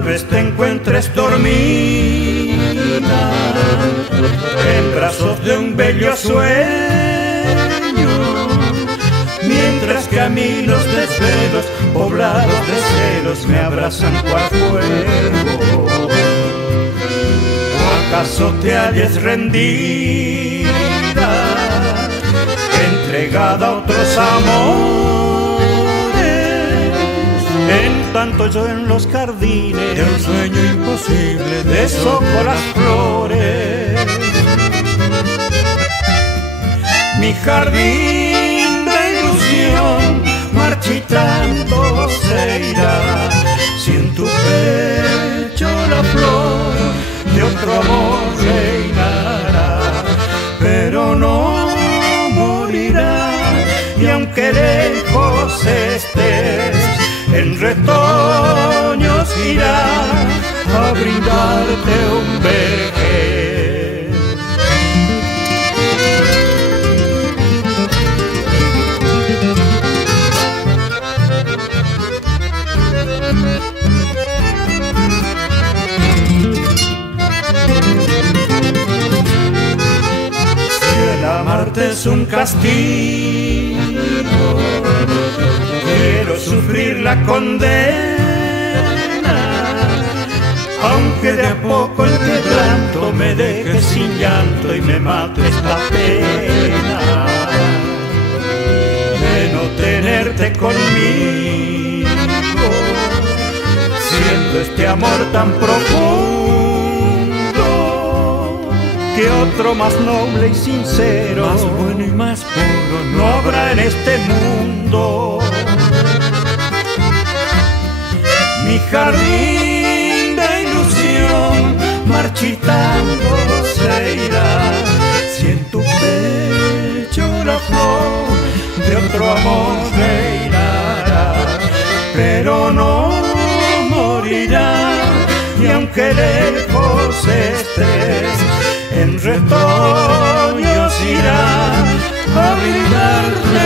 Tal vez te encuentres dormida en brazos de un bello sueño, mientras que a mí los desvelos poblados de celos me abrazan cual fuego. ¿O acaso te halles rendida, entregada a otros amores? En tanto yo en los jardines de un sueño imposible deshojo las flores. Mi jardín de ilusión marchitando se irá, si en tu pecho la flor de otro amor reinará, pero no morirá, y aunque lejos estés, en retoños irá a brindarte un vergel. Si el amarte es un castigo, quiero sufrir la condena, aunque de a poco el quebranto me deje sin llanto y me mate esta pena de no tenerte conmigo, siendo este amor tan profundo que otro más noble y sincero, más bueno y más puro no habrá en este mundo. Mi jardín de ilusión marchitando se irá, si en tu pecho la flor de otro amor reinará, pero no morirá, y aunque lejos estés, en retoños irá a brindarte